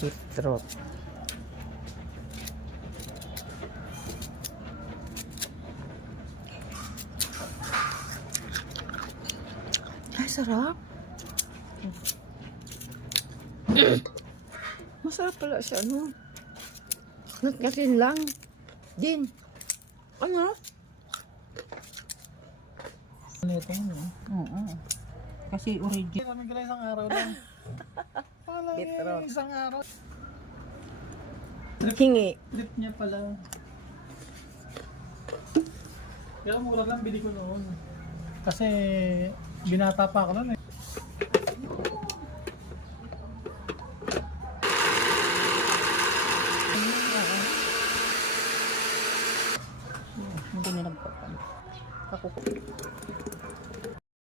Beetroot. Ay, sarap. Masarap pala siya, ano? Nagkasin lang. Din. Ano? Ano ito mo? Oo. Kasi original. Kami ka lang isang araw lang. Wala Beetroot. isang araw. Hingi. Trip niya pala. Kaya mura lang bili ko noon. Kasi binata pa ako noon eh.